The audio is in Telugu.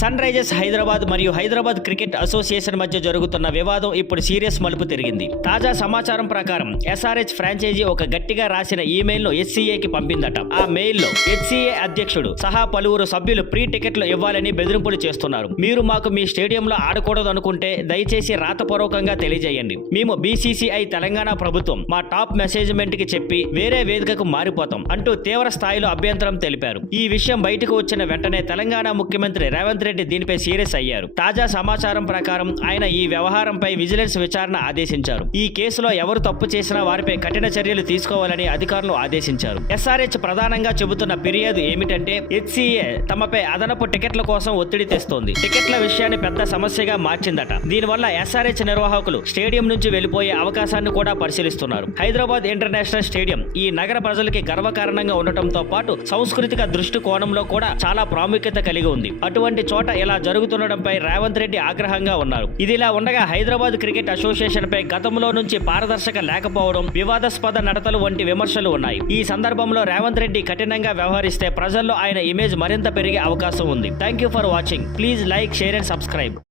సన్ రైజర్స్ హైదరాబాద్ మరియు హైదరాబాద్ క్రికెట్ అసోసియేషన్ మధ్య జరుగుతున్న వివాదం ఇప్పుడు సీరియస్ మలుపు తిరిగింది. తాజా సమాచారం ప్రకారం ఎస్ఆర్హెచ్ ఫ్రాంచైజీ ఒక గట్టిగా రాసిన ఈమెయిల్ ను హెచ్సీఏకి పంపిందట. ఆ మెయిల్ లో హెచ్సీఏ అధ్యక్షుడు సహా పలువురు సభ్యులు ప్రీ టికెట్లు ఇవ్వాలని బెదిరింపులు చేస్తున్నారు. మీరు మాకు మీ స్టేడియంలో ఆడకూడదు అనుకుంటే దయచేసి రాతపూర్వకంగా తెలియజేయండి. మేము బీసీసీఐ తెలంగాణ ప్రభుత్వం మా టాప్ మేనేజ్మెంట్ కి చెప్పి వేరే వేదికకు మారిపోతాం అంటూ తీవ్ర స్థాయిలో అభ్యంతరం తెలిపారు. ఈ విషయం బయటకు వచ్చిన వెంటనే తెలంగాణ ముఖ్యమంత్రి రేవంత్ రెడ్డి దీనిపై సీరియస్ అయ్యారు. తాజా సమాచారం ప్రకారం ఆయన ఈ వ్యవహారంపై విజిలెన్స్ విచారణ ఆదేశించారు. ఈ కేసులో ఎవరు తప్పు చేసినా వారిపై కఠిన చర్యలు తీసుకోవాలని అధికారులు ఆదేశించారు. ఎస్ఆర్హెచ్ ప్రధానంగా చెబుతున్న ఫిర్యాదు ఏమిటంటే హెచ్సీఏ తమపై అదనపు టికెట్ల కోసం ఒత్తిడి తెస్తోంది. టికెట్ల విషయాన్ని పెద్ద సమస్యగా మార్చిందట. దీనివల్ల ఎస్ఆర్హెచ్ నిర్వాహకులు స్టేడియం నుంచి వెళ్లిపోయే అవకాశాన్ని కూడా పరిశీలిస్తున్నారు. హైదరాబాద్ ఇంటర్నేషనల్ స్టేడియం ఈ నగర ప్రజలకి గర్వకారణంగా ఉండటంతో పాటు సాంస్కృతిక దృష్టి కోణంలో కూడా చాలా ప్రాముఖ్యత కలిగి ఉంది. అటువంటి చోట ఇలా జరుగుతుండటంపై రేవంత్ రెడ్డి ఆగ్రహంగా ఉన్నారు. ఇదిలా ఉండగా హైదరాబాద్ క్రికెట్ అసోసియేషన్ పై గతంలో నుంచి పారదర్శక లేకపోవడం, వివాదాస్పద నడతలు వంటి విమర్శలు ఉన్నాయి. ఈ సందర్భంలో రేవంత్ రెడ్డి కఠినంగా వ్యవహరిస్తే ప్రజల్లో ఆయన ఇమేజ్ మరింత పెరిగే అవకాశం ఉంది. Thank you for watching. Please like, share and subscribe.